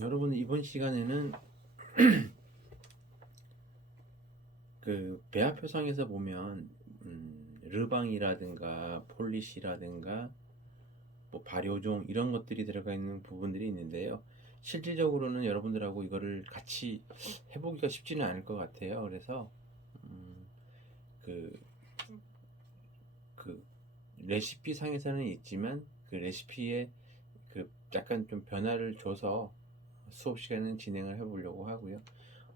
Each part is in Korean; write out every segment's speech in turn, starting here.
여러분 이번 시간에는 그 배합표상에서 보면 르방이라든가 폴리시라든가 뭐 발효종 이런 것들이 들어가 있는 부분들이 있는데요. 실질적으로는 여러분들하고 이거를 같이 해보기가 쉽지는 않을 것 같아요. 그래서 음, 그, 그 레시피 상에서는 있지만 그 레시피에 그 약간 좀 변화를 줘서 수업 시간은 진행을 해보려고 하고요.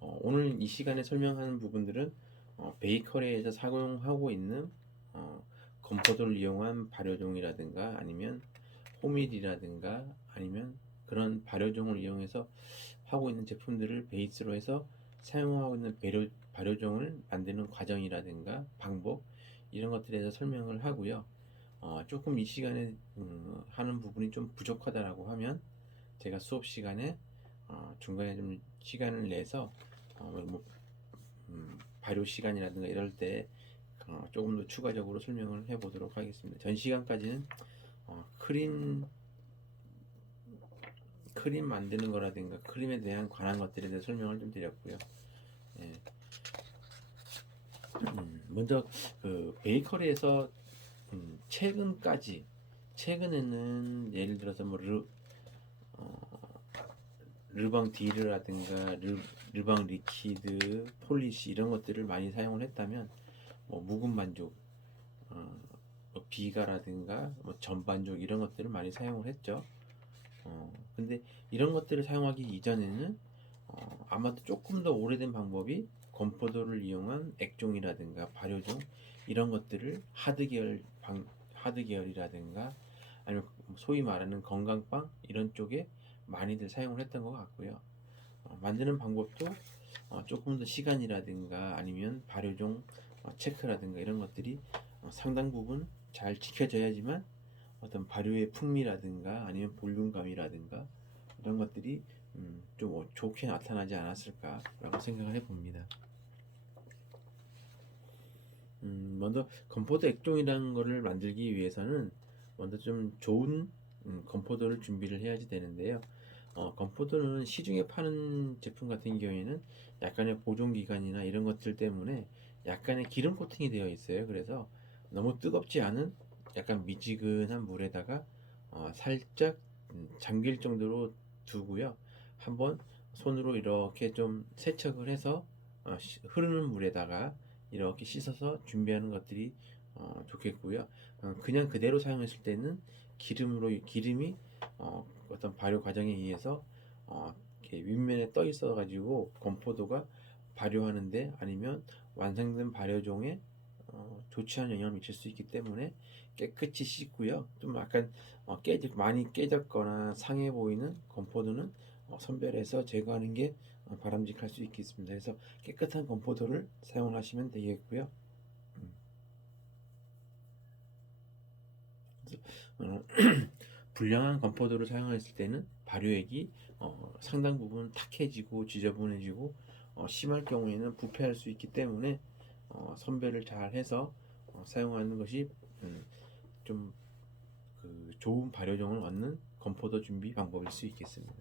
오늘 이 시간에 설명하는 부분들은 베이커리에서 사용하고 있는 건포도를 이용한 발효종이라든가 아니면 호밀이라든가 아니면 그런 발효종을 이용해서 하고 있는 제품들을 베이스로 해서 사용하고 있는 발효종을 만드는 과정이라든가 방법 이런 것들에 대해서 설명을 하고요. 조금 이 시간에 하는 부분이 좀 부족하다라고 하면 제가 수업 시간에 중간에 좀 시간을 내서 뭐, 발효 시간이라든가 이럴 때 조금 더 추가적으로 설명을 해보도록 하겠습니다. 전 시간까지는 크림 만드는 거라든가 크림에 대한 관한 것들에 대해 설명을 좀 드렸고요. 예. 먼저 그 베이커리에서 최근에는 예를 들어서 뭐 르방 디르라든가 르방 리퀴드, 폴리시 이런 것들을 많이 사용을 했다면 뭐 묵은 반죽, 뭐 비가라든가 뭐 전반죽 이런 것들을 많이 사용을 했죠. 근데 이런 것들을 사용하기 이전에는 아마도 조금 더 오래된 방법이 건포도를 이용한 액종이라든가 발효종 이런 것들을 하드 계열이라든가 아니면 소위 말하는 건강빵 이런 쪽에 많이들 사용을 했던 것 같고요. 만드는 방법도 조금 더 시간이라든가 아니면 발효종 체크라든가 이런 것들이 상당 부분 잘 지켜져야지만 어떤 발효의 풍미라든가 아니면 볼륨감이라든가 이런 것들이 좀 좋게 나타나지 않았을까라고 생각을 해봅니다. 먼저 건포도 액종이라는 것을 만들기 위해서는 먼저 좀 좋은 건포도를 준비를 해야지 되는데요. 건포도는 시중에 파는 제품 같은 경우에는 약간의 보존기간이나 이런 것들 때문에 약간의 기름 코팅이 되어 있어요. 그래서 너무 뜨겁지 않은 약간 미지근한 물에다가 살짝 잠길 정도로 두고요. 한번 손으로 이렇게 좀 세척을 해서 흐르는 물에다가 이렇게 씻어서 준비하는 것들이 좋겠고요. 그냥 그대로 사용했을 때는 기름이 어떤 발효 과정에 의해서 이렇게 윗면에 떠 있어 가지고 건포도가 발효하는데 아니면 완성된 발효종에 좋지 않은 영향을 미칠 수 있기 때문에 깨끗이 씻고요. 좀 약간 많이 깨졌거나 상해 보이는 건포도는 선별해서 제거하는 게 바람직할 수 있겠습니다. 그래서 깨끗한 건포도를 사용하시면 되겠고요. 그래서, 불량한 건포도를 사용했을 때는 발효액이 상당 부분 탁해지고 지저분해지고 심할 경우에는 부패할 수 있기 때문에 선별을 잘 해서 사용하는 것이 좀 좋은 발효종을 얻는 건포도 준비 방법일 수 있겠습니다.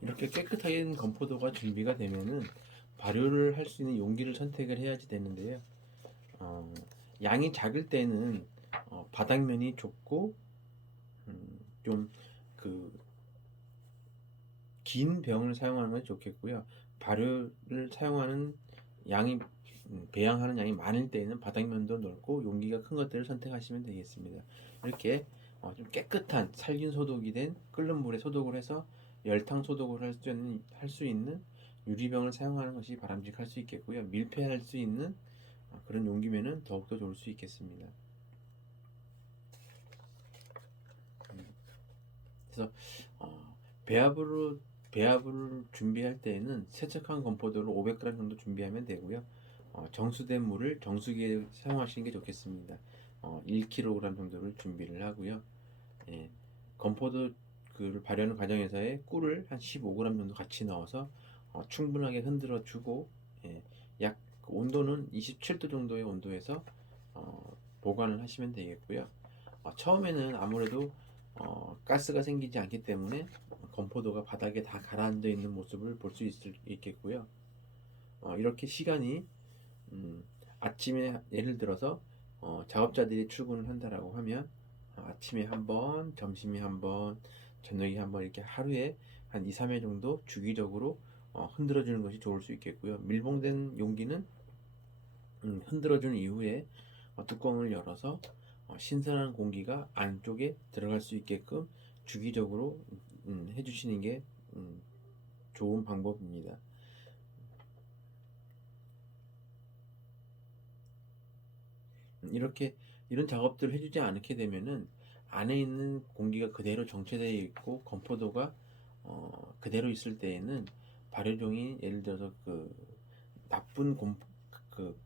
이렇게 깨끗하게 된 건포도가 준비가 되면은 발효를 할 수 있는 용기를 선택을 해야지 되는데요. 양이 작을 때는 바닥면이 좁고 좀 그 긴 병을 사용하는 것이 좋겠고요. 발효를 사용하는 양이 배양하는 양이 많을 때에는 바닥면도 넓고 용기가 큰 것들을 선택하시면 되겠습니다. 이렇게 좀 깨끗한 살균 소독이 된 끓는 물에 소독을 해서 열탕 소독을 할 수 있는 유리병을 사용하는 것이 바람직할 수 있겠고요. 밀폐할 수 있는 그런 용기면은 더욱더 좋을 수 있겠습니다. 그래서 어, 배합으로 배합을 준비할 때에는 세척한 건포도를 500g 정도 준비하면 되고요. 정수된 물을 정수기에 사용하시는 게 좋겠습니다. 1kg 정도를 준비를 하고요. 예, 건포도 를 발효하는 과정에서의 꿀을 한 15g 정도 같이 넣어서 충분하게 흔들어 주고 약 온도는 27도 정도의 온도에서 보관을 하시면 되겠고요. 처음에는 아무래도 가스가 생기지 않기 때문에 건포도가 바닥에 다 가라앉아 있는 모습을 볼 수 있겠고요. 이렇게 시간이 아침에 예를 들어서 작업자들이 출근을 한다라고 하면 아침에 한 번, 점심에 한 번, 저녁에 한 번 이렇게 하루에 한 2, 3회 정도 주기적으로 흔들어 주는 것이 좋을 수 있겠고요. 밀봉된 용기는 흔들어 준 이후에 뚜껑을 열어서 신선한 공기가 안쪽에 들어갈 수 있게끔 주기적으로 해주시는 게 좋은 방법입니다. 이렇게 이런 작업들을 해주지 않게 되면은 안에 있는 공기가 그대로 정체되어 있고 건포도가 그대로 있을 때에는 발효종이 예를 들어서 그 나쁜 그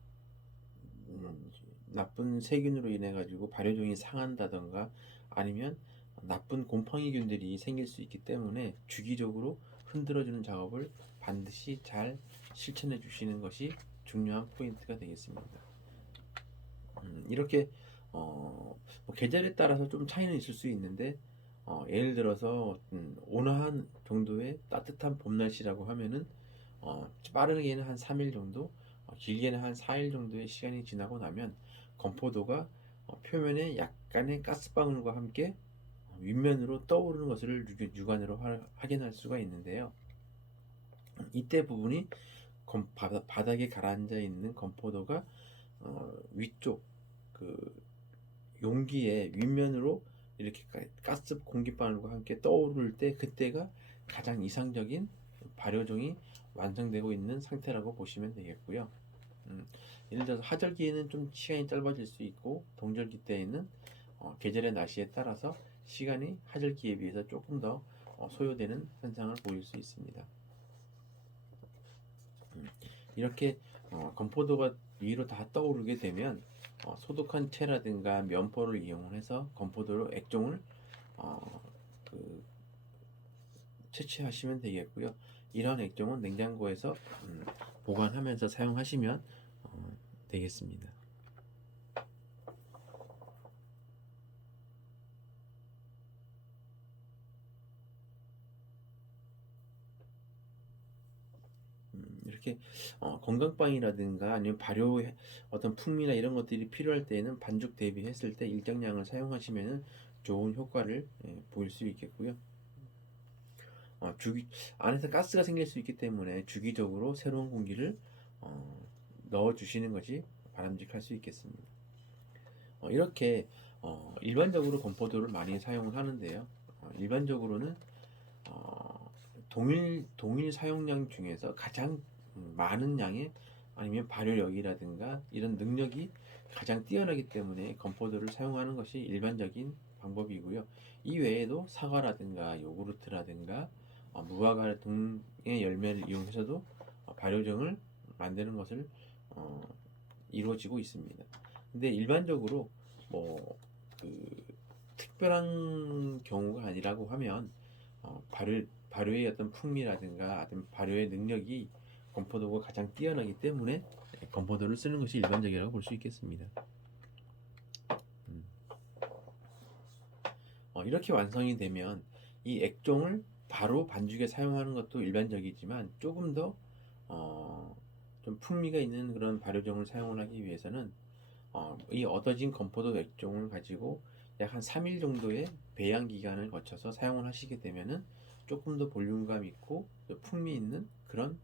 나쁜 세균으로 인해 가지고 발효종이 상한다던가 아니면 나쁜 곰팡이균들이 생길 수 있기 때문에 주기적으로 흔들어주는 작업을 반드시 잘 실천해 주시는 것이 중요한 포인트가 되겠습니다. 이렇게 뭐 계절에 따라서 좀 차이는 있을 수 있는데 예를 들어서 온화한 정도의 따뜻한 봄 날씨라고 하면은 빠르게는 한 3일 정도, 길게는 한 4일 정도의 시간이 지나고 나면 건포도가 표면에 약간의 가스방울과 함께 윗면으로 떠오르는 것을 육안으로 확인할 수가 있는데요. 이때 부분이 바닥에 가라앉아 있는 건포도가 위쪽 그 용기의 윗면으로 이렇게 가스 공기방울과 함께 떠오를 때 그때가 가장 이상적인 발효종이 완성되고 있는 상태라고 보시면 되겠고요. 예를 들어서 하절기에는 좀 시간이 짧아질 수 있고 동절기 때에는 계절의 날씨에 따라서 시간이 하절기에 비해서 조금 더 소요되는 현상을 보일 수 있습니다. 이렇게 건포도가 위로 다 떠오르게 되면 소독한 채라든가 면포를 이용해서 건포도로 액종을 그 채취하시면 되겠고요. 이러한 액종은 냉장고에서 보관하면서 사용하시면 되겠습니다. 이렇게 건강빵이라든가 아니면 발효 어떤 풍미나 이런 것들이 필요할 때에는 반죽 대비했을 때 일정량을 사용하시면 좋은 효과를 보일 수 있겠고요. 안에서 가스가 생길 수 있기 때문에 주기적으로 새로운 공기를 넣어 주시는 것이 바람직할 수 있겠습니다. 이렇게 일반적으로 건포도를 많이 사용을 하는데요. 일반적으로는 동일 사용량 중에서 가장 많은 양의 아니면 발효력이라든가 이런 능력이 가장 뛰어나기 때문에 건포도를 사용하는 것이 일반적인 방법이고요. 이 외에도 사과라든가 요구르트라든가 무화과 등의 열매를 이용해서도 발효정을 만드는 것을 이루어지고 있습니다. 근데 일반적으로 그 특별한 경우가 아니라고 하면 발효의 어떤 풍미라든가 아니면 발효의 능력이 건포도가 가장 뛰어나기 때문에 건포도를 쓰는 것이 일반적이라고 볼 수 있겠습니다. 이렇게 완성이 되면 이 액종을 바로 반죽에 사용하는 것도 일반적이지만 조금 더 좀 풍미가 있는 그런 발효종을 사용을 하기 위해서는 이 얻어진 건포도 액종을 가지고 약 한 3일 정도의 배양 기간을 거쳐서 사용을 하시게 되면은 조금 더 볼륨감 있고 풍미 있는 그런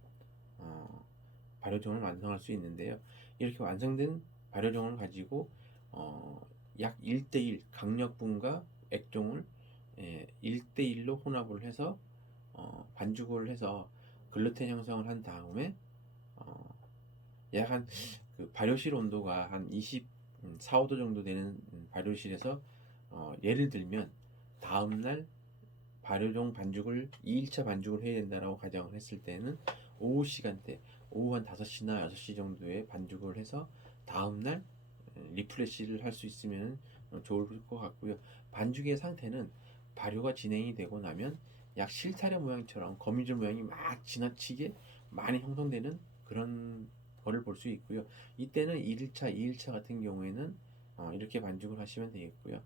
발효종을 완성할 수 있는데요. 이렇게 완성된 발효종을 가지고 약 1대1 강력분과 액종을 1대1로 혼합을 해서 반죽을 해서 글루텐 형성을 한 다음에 약 한 그 발효실 온도가 한 24, 5도 정도 되는 발효실에서 예를 들면 다음날 발효종 반죽을 2일차 반죽을 해야 된다라고 가정을 했을 때는 오후 시간대 오후 한 5시나 6시 정도에 반죽을 해서 다음날 리프레시를 할 수 있으면 좋을 것 같고요. 반죽의 상태는 발효가 진행이 되고 나면 약 실타래 모양처럼 거미줄 모양이 막 지나치게 많이 형성되는 그런 거를 볼 수 있고요. 이때는 1일차, 2일차 같은 경우에는 이렇게 반죽을 하시면 되겠고요.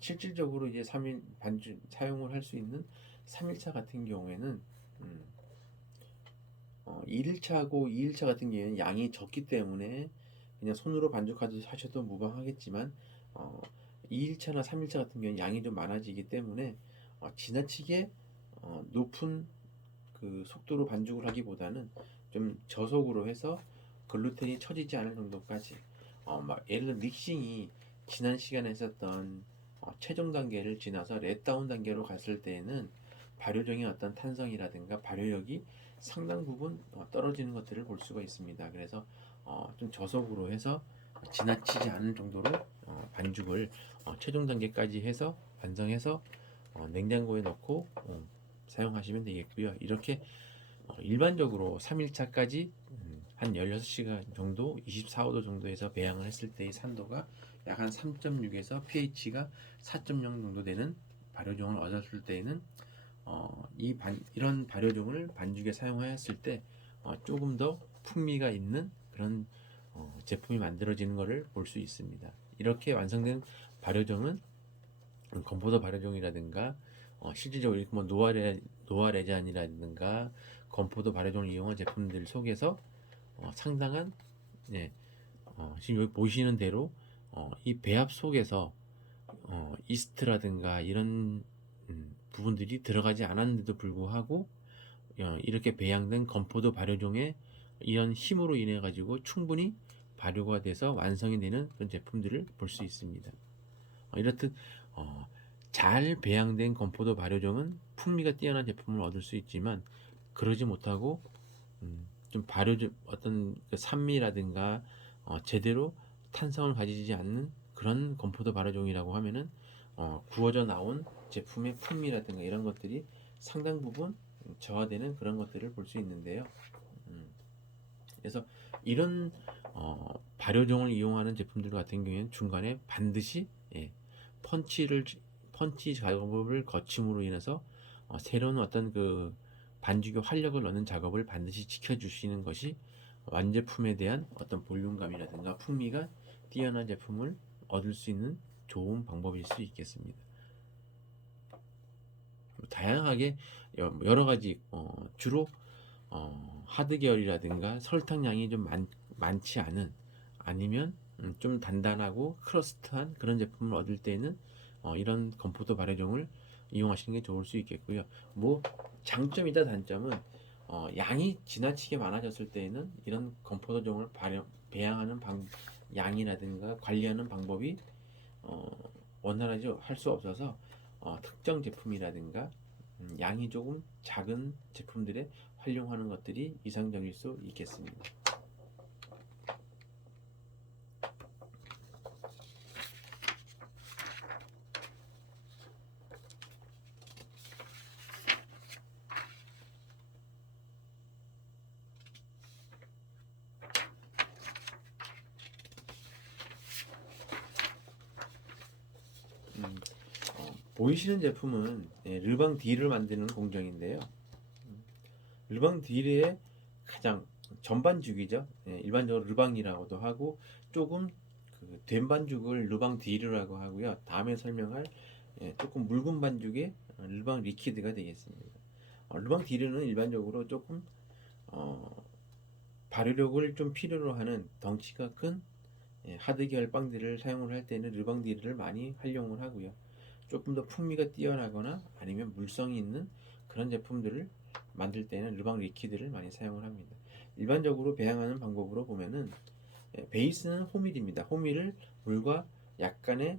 실질적으로 이제 3일 반죽 사용을 할 수 있는 3일차 같은 경우에는 1일차하고 2일차 같은 경우에는 양이 적기 때문에 그냥 손으로 반죽하듯이 하셔도 무방하겠지만 2일차나 3일차 같은 경우는 양이 좀 많아지기 때문에 지나치게 높은 그 속도로 반죽을 하기보다는 좀 저속으로 해서 글루텐이 처지지 않을 정도까지 막 예를 들어 믹싱이 지난 시간에 했었던 최종 단계를 지나서 렛다운 단계로 갔을 때에는 발효종의 어떤 탄성이라든가 발효력이 상당 부분 떨어지는 것들을 볼 수가 있습니다. 그래서 좀 저속으로 해서 지나치지 않을 정도로 반죽을 최종 단계까지 해서 완성해서 냉장고에 넣고 사용하시면 되겠고요. 이렇게 일반적으로 3일차까지 한 16시간 정도 24, 5도 정도에서 배양을 했을 때의 산도가 약 한 3.6에서 pH가 4.0 정도 되는 발효종을 얻었을 때에는 이런 발효종을 반죽에 사용하였을 때 조금 더 풍미가 있는 그런 제품이 만들어지는 것을 볼 수 있습니다. 이렇게 완성된 발효종은 건포도 발효종이라든가 실질적으로 이렇게 뭐 노아레잔이라든가 건포도 발효종을 이용한 제품들 속에서 상당한 예, 지금 여기 보시는 대로 이 배합 속에서 이스트라든가 이런 부분들이 들어가지 않았는데도 불구하고 이렇게 배양된 건포도 발효종의 이런 힘으로 인해 가지고 충분히 발효가 돼서 완성이 되는 그런 제품들을 볼 수 있습니다. 이렇듯 잘 배양된 건포도 발효종은 풍미가 뛰어난 제품을 얻을 수 있지만 그러지 못하고 좀 발효 어떤 그 산미라든가 제대로 탄성을 가지지 않는 그런 건포도 발효종이라고 하면은 구워져 나온 제품의 풍미라든가 이런 것들이 상당 부분 저하되는 그런 것들을 볼 수 있는데요. 그래서 이런 발효종을 이용하는 제품들 같은 경우에는 중간에 반드시 펀치 작업을 거침으로 인해서 새로운 어떤 그 반죽의 활력을 넣는 작업을 반드시 지켜주시는 것이 완제품에 대한 어떤 볼륨감이라든가 풍미가 뛰어난 제품을 얻을 수 있는 좋은 방법일 수 있겠습니다. 다양하게 여러 가지 주로 하드 계열이라든가 설탕량이 좀 많지 않은 아니면 좀 단단하고 크러스트한 그런 제품을 얻을 때는 이런 건포도 발효종을 이용하시는 게 좋을 수 있겠고요. 뭐 장점이다 단점은 양이 지나치게 많아졌을 때에는 이런 건포도종을 배양하는 양이라든가 관리하는 방법이 원활하지 할 수 없어서 특정 제품이라든가 양이 조금 작은 제품들에 활용하는 것들이 이상적일 수 있겠습니다. 보이시는 제품은 르방 D를 만드는 공정인데요. 르방 D의 가장 전반죽이죠. 일반적으로 르방이라고도 하고 조금 그 된반죽을 르방 D라고 하고요. 다음에 설명할 조금 묽은 반죽의 르방 리퀴드가 되겠습니다. 르방 D는 일반적으로 조금 발효력을 좀 필요로 하는 덩치가 큰 하드 계열 빵들을 사용을 할 때는 르방 D를 많이 활용을 하고요. 조금 더 풍미가 뛰어나거나 아니면 물성이 있는 그런 제품들을 만들 때는 르방 리퀴드를 많이 사용을 합니다. 일반적으로 배양하는 방법으로 보면은 베이스는 호밀입니다. 호밀을 물과 약간의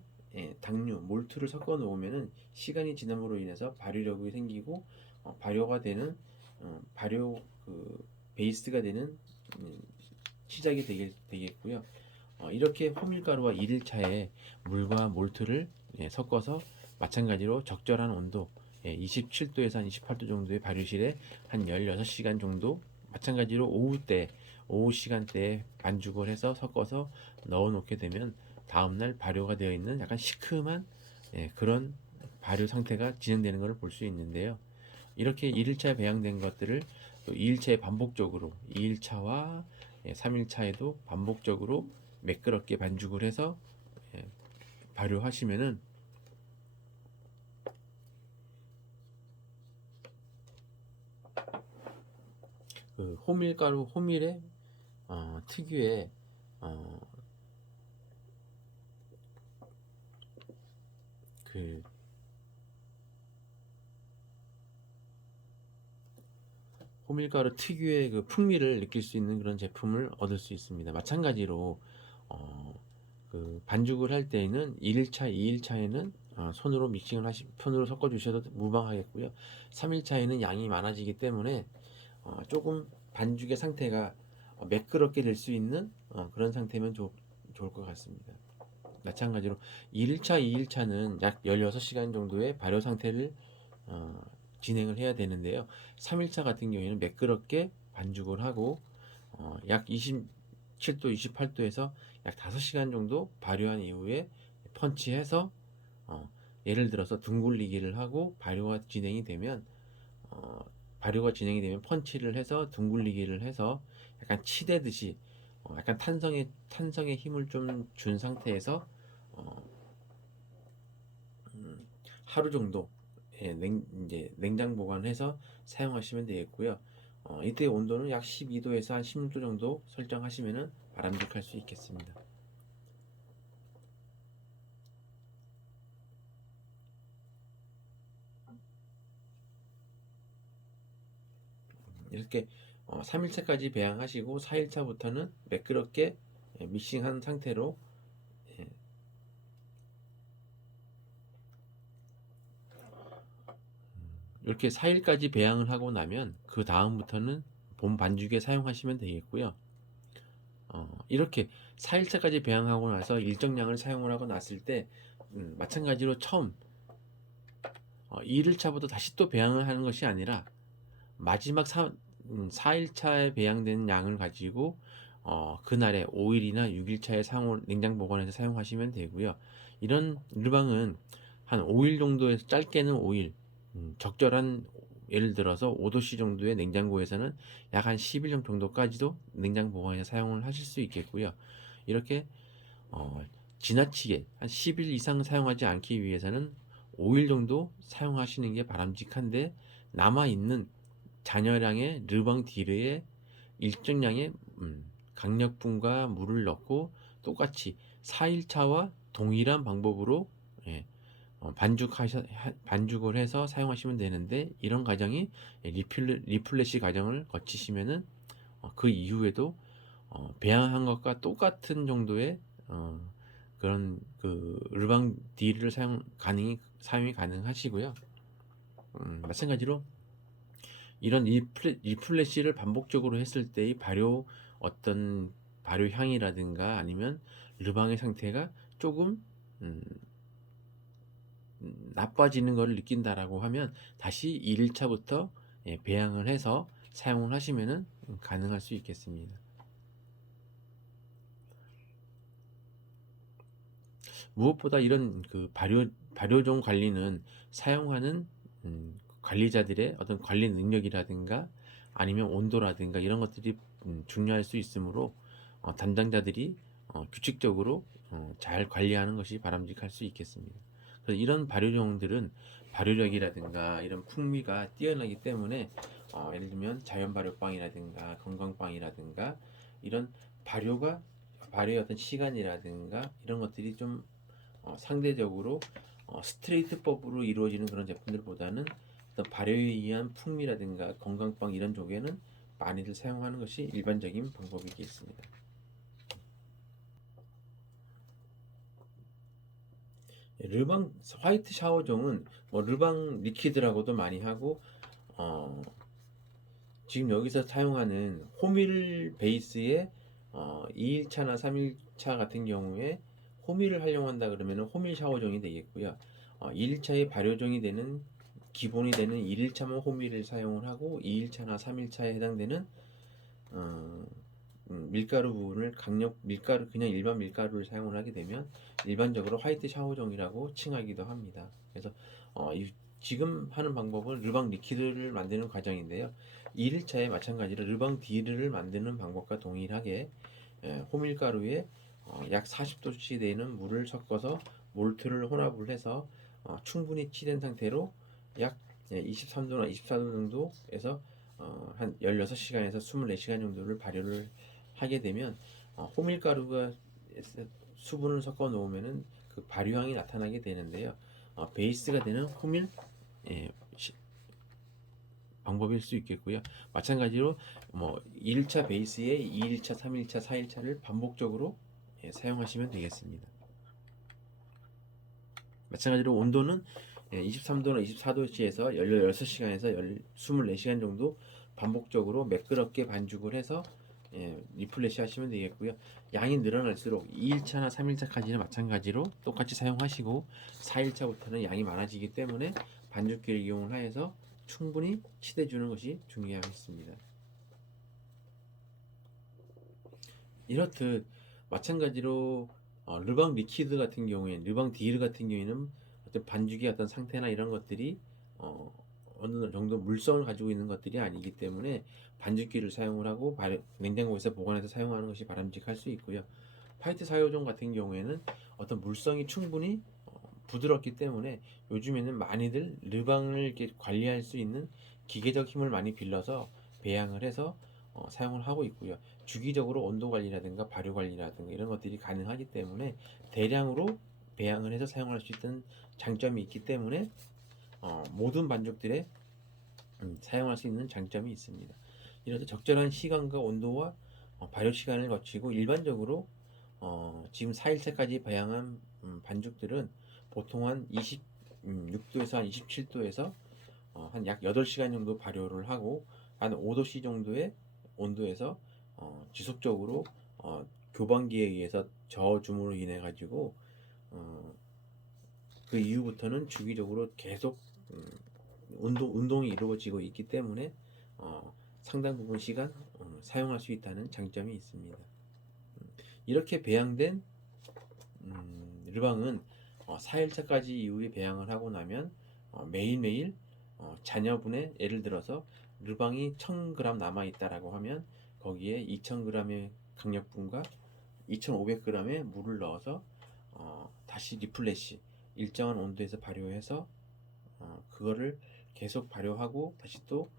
당류, 몰트를 섞어 놓으면은 시간이 지남으로 인해서 발효력이 생기고 발효가 되는 발효 그 베이스가 되는 시작이 되겠고요. 이렇게 호밀가루와 1일차에 물과 몰트를 섞어서 마찬가지로 적절한 온도 27도에서 한 28도 정도의 발효실에 한 16시간 정도 마찬가지로 오후 시간대에 반죽을 해서 섞어서 넣어 놓게 되면 다음날 발효가 되어 있는 약간 시큼한 그런 발효 상태가 진행되는 것을 볼 수 있는데요. 이렇게 1일차에 배양된 것들을 또 2일차에 반복적으로 2일차와 3일차에도 반복적으로 매끄럽게 반죽을 해서 발효하시면은 그 호밀가루 호밀의 특유의 어, 그 호밀가루 특유의 그 풍미를 느낄 수 있는 그런 제품을 얻을 수 있습니다. 마찬가지로 그 반죽을 할 때에는 1일차, 2일차에는 손으로 믹싱을 손으로 섞어 주셔도 무방하겠고요. 3일차에는 양이 많아지기 때문에 조금 반죽의 상태가 매끄럽게 될 수 있는 그런 상태면 좋을 것 같습니다. 마찬가지로 1일차, 2일차는 약 16시간 정도의 발효 상태를 어, 진행을 해야 되는데요. 3일차 같은 경우에는 매끄럽게 반죽을 하고 약 27도, 28도에서 약 5시간 정도 발효한 이후에 펀치해서 어, 예를 들어서 둥글리기를 하고 어, 발효가 진행이 되면 펀치를 해서 둥글리기를 해서 약간 치대듯이 약간 탄성의 힘을 좀 준 상태에서 어, 음, 하루 정도 이제 냉장 보관해서 사용하시면 되겠고요. 이때 온도는 약 12도에서 한 16도 정도 설정하시면 바람직할 수 있겠습니다. 이렇게 3일차까지 배양하시고 4일차부터는 매끄럽게 믹싱한 상태로 예, 이렇게 4일까지 배양을 하고 나면 그 다음부터는 본 반죽에 사용하시면 되겠고요. 이렇게 4일차까지 배양하고 나서 일정량을 사용을 하고 났을 때 마찬가지로 처음 1일차부터 다시 또 배양을 하는 것이 아니라 마지막 4일차에 배양된 양을 가지고 그날에 5일이나 6일차에 냉장 보관해서 사용하시면 되고요. 이런 르방은 한 5일 정도에서 짧게는 5일, 적절한 예를 들어서 5도씨 정도의 냉장고에서는 약 한 11일 정도까지도 냉장 보관해서 사용을 하실 수 있겠고요. 이렇게 어, 지나치게 한 10일 이상 사용하지 않기 위해서는 5일 정도 사용하시는 게 바람직한데 남아있는 잔여량의 르방디르에 일정량의 강력분과 물을 넣고 똑같이 4일차와 동일한 방법으로 예, 반죽을 해서 사용하시면 되는데 이런 과정이 리플레시 과정을 거치시면은 그 이후에도 배양한 것과 똑같은 정도의 어, 그런 그 르방 딜을 사용이 가능하시고요. 마찬가지로 이런 리플래시를 반복적으로 했을 때의 어떤 발효 향이라든가 아니면 르방의 상태가 조금 음, 나빠지는 것을 느낀다라고 하면 다시 1일차부터 배양을 해서 사용을 하시면 가능할 수 있겠습니다. 무엇보다 이런 그 발효종 관리는 사용하는 관리자들의 어떤 관리 능력이라든가 아니면 온도라든가 이런 것들이 중요할 수 있으므로 담당자들이 규칙적으로 잘 관리하는 것이 바람직할 수 있겠습니다. 그래서 이런 발효종들은 발효력이라든가 이런 풍미가 뛰어나기 때문에 예를 들면 자연 발효빵이라든가 건강빵이라든가 이런 발효가 발효의 어떤 시간이라든가 이런 것들이 좀 상대적으로 스트레이트법으로 이루어지는 그런 제품들보다는 어떤 발효에 의한 풍미라든가 건강빵 이런 쪽에는 많이들 사용하는 것이 일반적인 방법이겠습니다. 르방 화이트 샤워종은 뭐 르방 리퀴드라고도 많이 하고 어, 지금 여기서 사용하는 호밀 베이스의 2일차나 3일차 같은 경우에 호밀을 활용한다 그러면 호밀 샤워종이 되겠고요. 1일차에 발효종이 되는 기본이 되는 1일차만 호밀을 사용을 하고 2일차나 3일차에 해당되는 어, 밀가루 부분을 강력 밀가루 그냥 일반 밀가루를 사용을 하게 되면 일반적으로 화이트 샤워종이라고 칭하기도 합니다. 그래서 이 지금 하는 방법은 르방 리퀴드를 만드는 과정인데요. 2일차에 마찬가지로 르방 디르를 만드는 방법과 동일하게 호밀가루에 약 40도씨 되는 물을 섞어서 몰트를 혼합을 해서 충분히 치된 상태로 약 23도나 24도 정도에서 한 16시간에서 24시간 정도를 발효를 하게 되면 호밀가루가 수분을 섞어 놓으면은 그 발효향이 나타나게 되는데요. 베이스가 되는 호밀 방법일 수 있겠고요. 마찬가지로 뭐 1차 베이스에 2일차, 3일차, 4일차를 반복적으로 사용하시면 되겠습니다. 마찬가지로 온도는 23도나 24도씨에서 16시간에서 24시간 정도 반복적으로 매끄럽게 반죽을 해서 리플레시 하시면 되겠고요. 양이 늘어날수록 2일차나 3일차까지는 마찬가지로 똑같이 사용하시고 4일차부터는 양이 많아지기 때문에 반죽기를 이용을 하여서 충분히 치대주는 것이 중요하겠습니다. 이렇듯 마찬가지로 르방 리퀴드 같은 경우에 르방 디르 같은 경우에는 어떤 반죽의 어떤 상태나 이런 것들이 어느 정도 물성을 가지고 있는 것들이 아니기 때문에 반죽기를 사용을 하고 냉장고에서 보관해서 사용하는 것이 바람직할 수 있고요. 화이트 사요종 같은 경우에는 어떤 물성이 충분히 부드럽기 때문에 요즘에는 많이들 르방을 이렇게 관리할 수 있는 기계적 힘을 많이 빌려서 배양을 해서 사용을 하고 있고요. 주기적으로 온도 관리라든가 발효 관리라든가 이런 것들이 가능하기 때문에 대량으로 배양을 해서 사용할 수 있는 장점이 있기 때문에 모든 반죽들에 사용할 수 있는 장점이 있습니다. 이렇게 적절한 시간과 온도와 발효 시간을 거치고 일반적으로 지금 4일차까지 배양한 반죽들은 보통 한 26도에서 한 27도에서 한 약 8시간 정도 발효를 하고 한 5도씨 정도의 온도에서 지속적으로 교반기에 의해서 저어줌으로 인해 가지고 그 이후부터는 주기적으로 계속 운동이 이루어지고 있기 때문에 상당 부분 시간 사용할 수 있다는 장점이 있습니다. 이렇게 배양된 르방은 4일차까지 이후에 배양을 하고 나면 매일매일 자녀분의 예를 들어서 르방이 1000g 남아있다라고 하면 거기에 2000g의 강력분과 2500g의 물을 넣어서 다시 리플래시 일정한 온도에서 발효해서 그거를 계속 발효하고 다시 또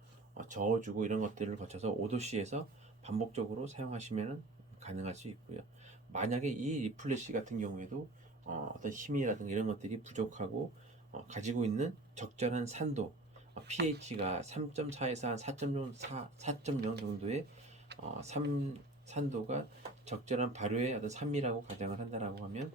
저어주고 이런 것들을 거쳐서 5도씨에서 반복적으로 사용하시면 가능할 수 있고요. 만약에 이 리플래시 같은 경우에도 어떤 힘이라든가 이런 것들이 부족하고 가지고 있는 적절한 산도 pH가 3.4에서 한 4.0 정도의 산도가 적절한 발효의 어떤 산미라고 가정을 한다라고 하면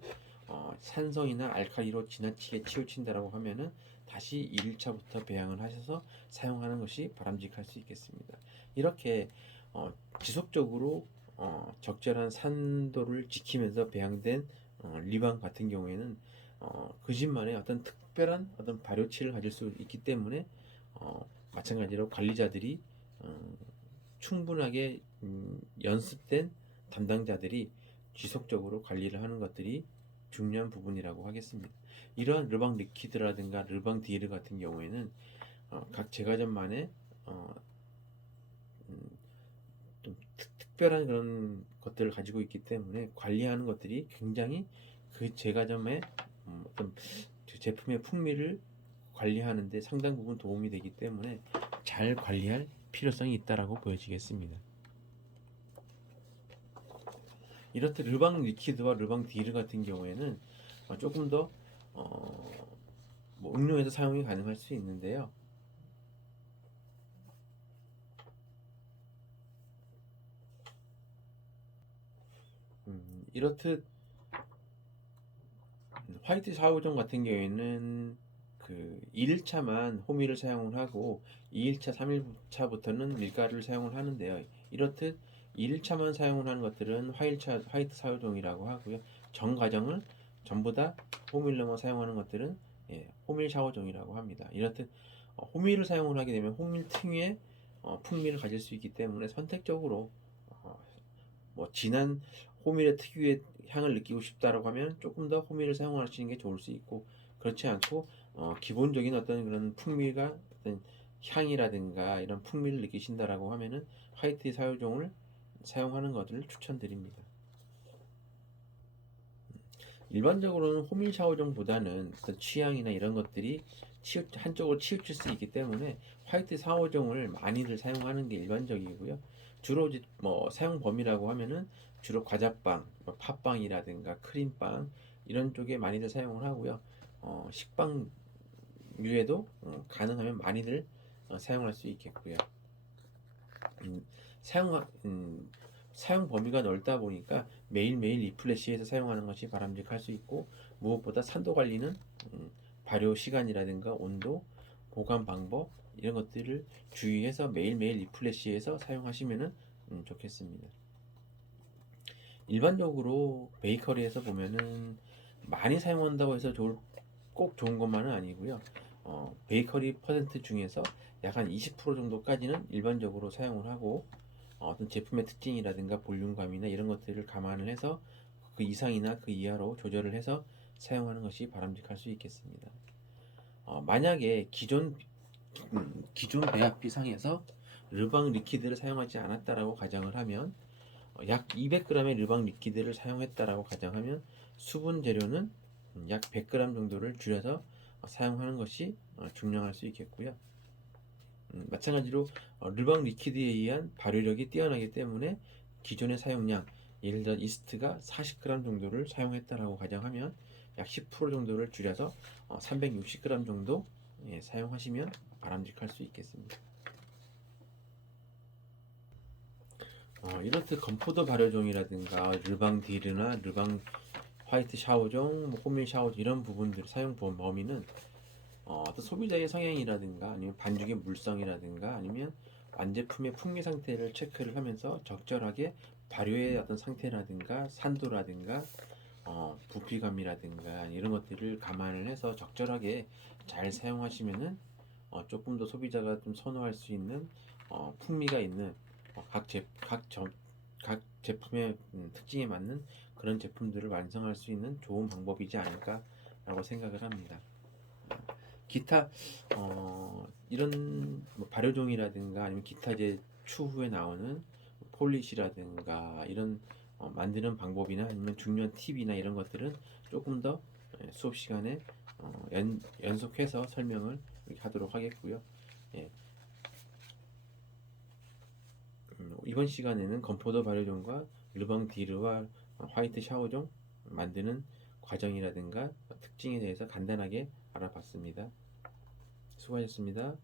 산성이나 알칼리로 지나치게 치우친다라고 하면은 다시 1일차부터 배양을 하셔서 사용하는 것이 바람직할 수 있겠습니다. 이렇게 지속적으로 적절한 산도를 지키면서 배양된 리방 같은 경우에는 그 집만의 어떤 특별한 어떤 발효치를 가질 수 있기 때문에 마찬가지로 관리자들이 충분하게 연습된 담당자들이 지속적으로 관리를 하는 것들이 중요한 부분이라고 하겠습니다. 이러한 르방 리퀴드라든가 르방 디르 같은 경우에는 각 제과점만의 좀 특별한 그런 것들을 가지고 있기 때문에 관리하는 것들이 굉장히 그 제과점의 어떤 제품의 풍미를 관리하는 데 상당 부분 도움이 되기 때문에 잘 관리할 필요성이 있다라고 보여지겠습니다. 이렇듯 르방 리퀴드와 르방 디르 같은 경우에는 조금 더 뭐 음료에서 사용이 가능할 수 있는데요. 이렇듯 화이트 샤오종 같은 경우에는 그 1일차만 호밀을 사용을 하고 2일차, 3일차부터는 밀가루를 사용을 하는데요. 이렇듯 1일차만 사용을 하는 것들은 화이트 샤오종이라고 하고요. 전 과정을 전부 다 호밀로만 사용하는 것들은 호밀 샤오종이라고 합니다. 이렇듯 호밀을 사용을 하게 되면 호밀 특유의 풍미를 가질 수 있기 때문에 선택적으로 뭐 진한 호밀의 특유의 향을 느끼고 싶다라고 하면 조금 더 호밀을 사용하시는 게 좋을 수 있고 그렇지 않고 기본적인 어떤 그런 풍미가 어떤 향이라든가 이런 풍미를 느끼신다라고 하면은 화이트 샤워종을 사용하는 것을 추천드립니다. 일반적으로는 호밀 샤워종보다는 어떤 취향이나 이런 것들이 한쪽으로 치우칠 수 있기 때문에 화이트 샤워종을 많이들 사용하는 게 일반적이고요. 주로 이제 뭐 사용 범위라고 하면은 주로 과자빵, 뭐 팥빵이라든가 크림빵 이런 쪽에 많이들 사용을 하고요. 식빵류에도 가능하면 많이들 사용할 수 있겠고요. 음, 사용 사용 범위가 넓다 보니까 매일매일 리플래시해서 사용하는 것이 바람직할 수 있고, 무엇보다 산도 관리는 발효 시간이라든가 온도, 보관 방법 이런 것들을 주의해서 매일매일 리플래시해서 사용하시면 좋겠습니다. 일반적으로 베이커리에서 보면은 많이 사용한다고 해서 꼭 좋은 것만은 아니고요. 베이커리 퍼센트 중에서 약 한 20% 정도까지는 일반적으로 사용을 하고, 어떤 제품의 특징이라든가 볼륨감이나 이런 것들을 감안을 해서 그 이상이나 그 이하로 조절을 해서 사용하는 것이 바람직할 수 있겠습니다. 만약에 기존 배합비 상에서 르방 리퀴드를 사용하지 않았다라고 가정을 하면, 약 200g의 르방 리퀴드를 사용했다라고 가정하면 수분 재료는 약 100g 정도를 줄여서 사용하는 것이 중요할 수 있겠고요. 마찬가지로 르방 리퀴드에 의한 발효력이 뛰어나기 때문에 기존의 사용량, 예를 들어 이스트가 40g 정도를 사용했다라고 가정하면 약 10% 정도를 줄여서 360g 정도 사용하시면 바람직할 수 있겠습니다. 이렇듯 건포도 발효종이라든가 르방 딜이나 르방 화이트 샤워종, 뭐 호밀 샤워종 이런 부분들 사용 범위는 어떤 소비자의 성향이라든가 아니면 반죽의 물성이라든가 아니면 완제품의 풍미 상태를 체크를 하면서 적절하게 발효의 어떤 상태라든가 산도라든가 부피감이라든가 이런 것들을 감안을 해서 적절하게 잘 사용하시면은 조금 더 소비자가 좀 선호할 수 있는 풍미가 있는 각 제품의 특징에 맞는 그런 제품들을 완성할 수 있는 좋은 방법이지 않을까라고 생각을 합니다. 기타 이런 뭐 발효종이라든가 아니면 기타 이제 추후에 나오는 폴리시라든가 이런 만드는 방법이나 아니면 중요한 팁이나 이런 것들은 조금 더 수업 시간에 연속해서 설명을 하도록 하겠고요. 예, 이번 시간에는 건포도 발효종과 르방 디르와 화이트 샤워종 만드는 과정이라든가 특징에 대해서 간단하게 알아봤습니다. 수고하셨습니다.